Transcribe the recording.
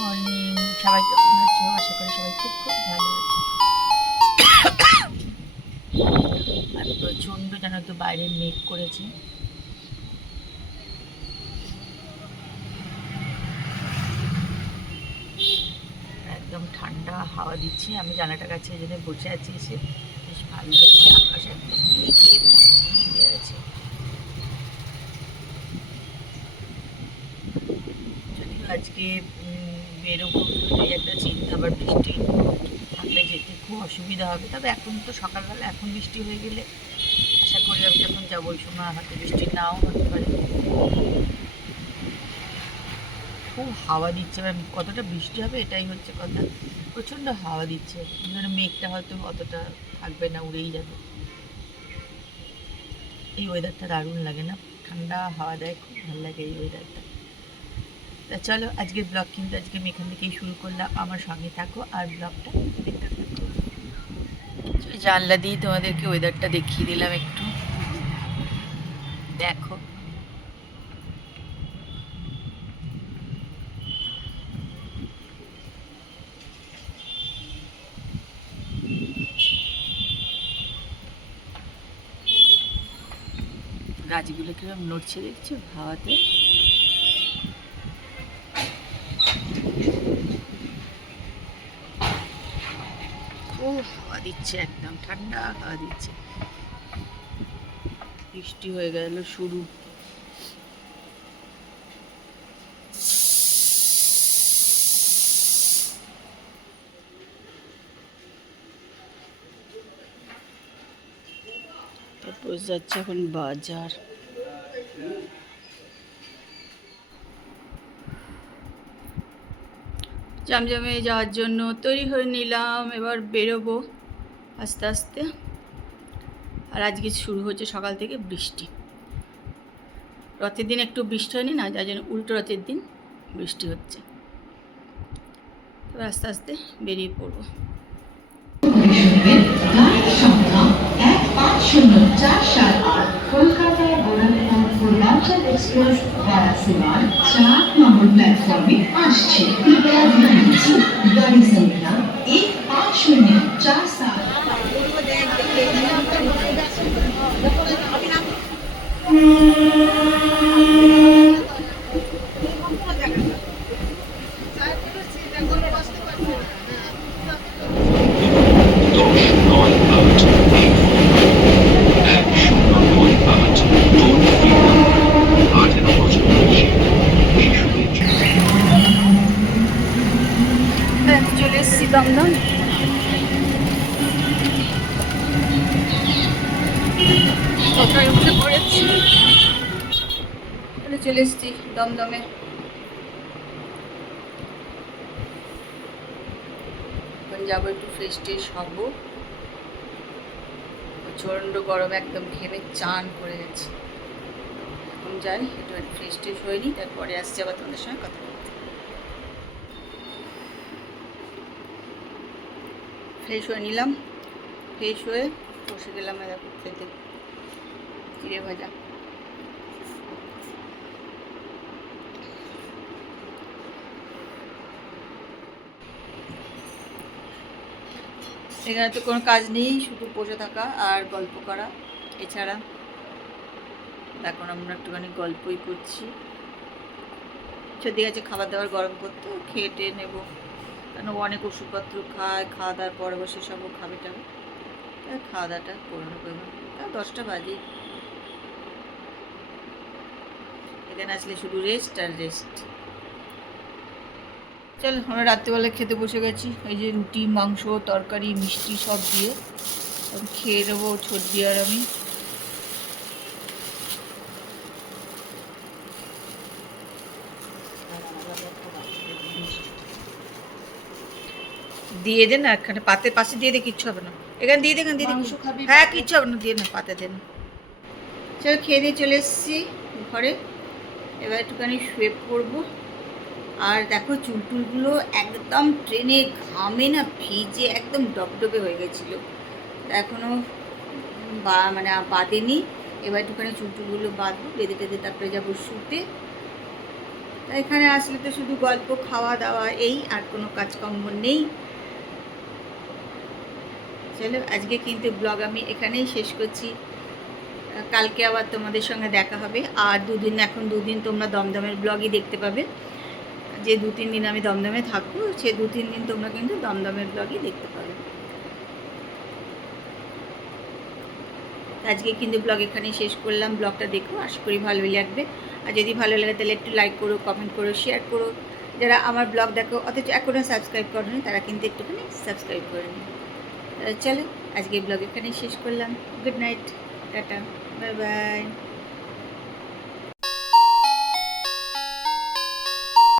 Morning, সবাই কেমন আছো? আশা করি সবাই খুব খুব ভালো আছে। আর প্রচণ্ড জানো তো বাইরে মেঘ করেছে, একদম ঠান্ডা হাওয়া দিচ্ছে। আমি জানালাটার কাছে এই জন্য বসে আছি, এসে বেশ ভালো লাগছে। আকাশ একদম মেঘে ভর্তি হয়ে আছে। যদিও আজকে বেরোবো, এই একটা চিন্তা, আবার বৃষ্টি থাকলে যেতে খুব অসুবিধা হবে। তবে এখন তো সকালবেলা এখন বৃষ্টি হয়ে গেলে আশা করি আমি যখন যাবো ওই সময় হয়তো বৃষ্টি নাও হতে পারে। খুব হাওয়া দিচ্ছে, এবার কতটা বৃষ্টি হবে এটাই হচ্ছে কথা। প্রচণ্ড হাওয়া দিচ্ছে, মানে মেঘটা হয়তো অতটা থাকবে না, উড়েই যাবে। এই ওয়েদারটা দারুণ লাগে না? ঠান্ডা হাওয়া দেয়, খুব ভালো লাগে এই ওয়েদারটা। তা চলো আজকের ব্লগ কিন্তু আজকে আমি এখান থেকেই শুরু করলাম। আমার সঙ্গে থাকো আর ব্লগটা দেখতে থাকো। জানলা দিয়ে তোমাদেরকে ওয়েদারটা দেখিয়ে দিলাম একটু, দেখো। গাছগুলো কিরকম নড়ছে দেখছো হাওয়াতে? ও হাওয়া দিচ্ছে, একদম ঠান্ডা হাওয়া দিচ্ছে। বৃষ্টি হয়ে গেল শুরু। তারপর যাচ্ছে এখন বাজার। জমজমে যাওয়ার জন্য তৈরি হয়ে নিলাম, এবার বেরোবো আস্তে আস্তে। আর আজকে শুরু হচ্ছে সকাল থেকে বৃষ্টি। রথের দিন একটু বৃষ্টি হয়নি না, যার জন্য উল্টো রথের দিন বৃষ্টি হচ্ছে। এবার আস্তে আস্তে বেরিয়ে পড়বো। কলকাতায় গোরখপুর পূর্বাঞ্চল এক্সপ্রেস ভায়া সিমান 4 নম্বর প্ল্যাটফর্মে আসছে। কৃপয়া ধ্যান दीजिए, गाड़ी संख्या 15047। চলে এসেছি দমদম। টোটোয় উঠে পড়েছি, চলে এসেছি দমদমে। এখন যাবো একটু ফ্রেশ ট্রেশ হবো। প্রচণ্ড গরমে একদম ঘেমে চান করে গেছে। এখন যাই একটু ফ্রেশ ট্রেশ হয়ে নিই, তারপরে আসছি আবার তোমাদের সঙ্গে কথা বলতে। ফ্রেশ হয়ে নিলাম, ফ্রেশ হয়ে বসে গেলাম দেখো খেতে চিড়ে ভাজা। এখানে তো কোনো কাজ নেই, শুধু বসে থাকা আর গল্প করা এছাড়া। এখন আমরা একটুখানি গল্পই করছি। সত্যি গেছে খাবার দাবার গরম করতে, খেয়ে টেয়ে নেবো, কারণ ও অনেক ওষুধপত্র খায়, খাওয়া দাওয়ার পরে বসে সবও খাবে টাবে। তাই খাওয়া দাওয়াটা করে নেবো এবার, তাই 10টা বাজে। এখানে আসলে শুধু রেস্ট আর রেস্ট। চল আমরা রাত্রিবেলা খেতে বসে গেছি। এই যে রুটি, মাংস, তরকারি, মিষ্টি সব দিয়ে খেয়ে নেবো ছোটদি আর আমি। দিয়ে দে না, এখানে পাতের পাশে দিয়ে দে, কিচ্ছু হবে না। এখানে দিয়ে দে, এখানে দিয়ে দে। হ্যাঁ কিচ্ছু হবে না, দিয়ে না, পাতে দে না। চল খেয়ে দিয়ে চলে এসেছি ঘরে, এবার একটুখানি শুয়ে পড়বো। আর দেখো চুল টুলগুলো একদম ট্রেনে ঘামে না ভিজে একদম ডবডবে হয়ে গেছিলো, এখনও মানে বাঁধেনি। এবার একটুখানি চুল টুলগুলো বাঁধবো, বেঁধে টেঁধে তারপরে যাবো শুতে। তা এখানে আসলে তো শুধু গল্প, খাওয়া দাওয়া, এই আর কোনো কাজকর্ম নেই। চলো আজকে কিন্তু ব্লগ আমি এখানেই শেষ করছি। কালকে আবার তোমাদের সঙ্গে দেখা হবে। আর এখন দুদিন তোমরা দমদমের ব্লগই দেখতে পাবে। যে 2-3 দিন আমি দমদমে থাকবো, সে 2-3 দিন তোমরা কিন্তু দমদমের ব্লগই দেখতে পাবে। আজকে কিন্তু ব্লগ এখানেই শেষ করলাম। ব্লগটা দেখো, আশা করি ভালোই লাগবে। আর যদি ভালো লাগে তাহলে একটু লাইক করো, কমেন্ট করো, শেয়ার করো। যারা আমার ব্লগ দেখো অথচ এখনও সাবস্ক্রাইব করোনি, তারা কিন্তু একটুখানি সাবস্ক্রাইব করে নিই। চলো আজকে ব্লগ এখানেই শেষ করলাম। Good night, tata, bye bye.